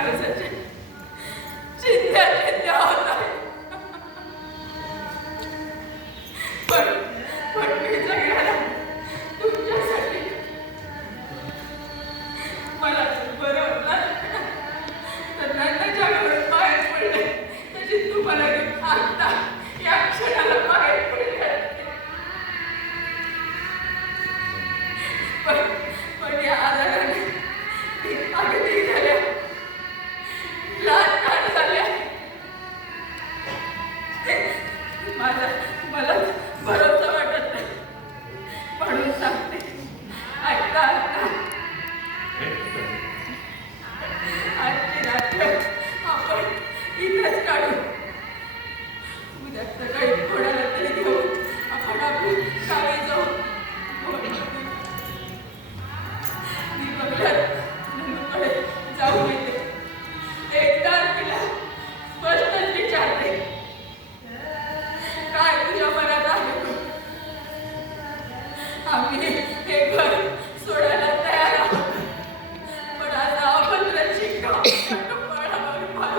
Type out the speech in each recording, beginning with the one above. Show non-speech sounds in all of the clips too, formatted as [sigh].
काळजाच्या चिंध्या मला मला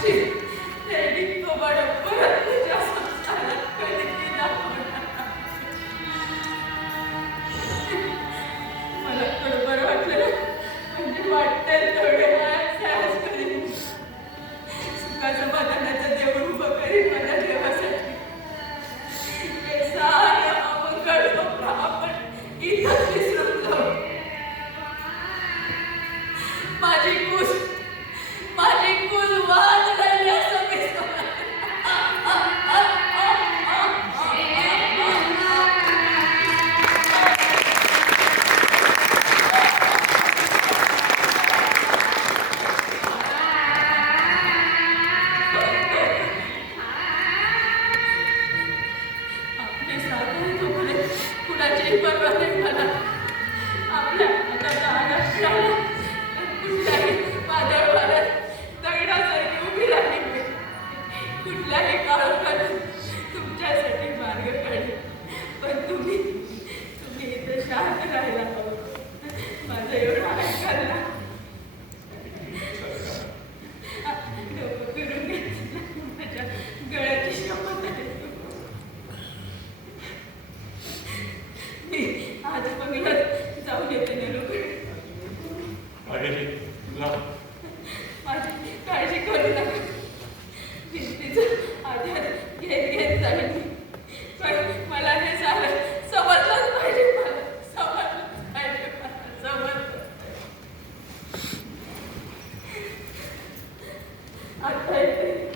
Thank [laughs] you. Thank you. aquele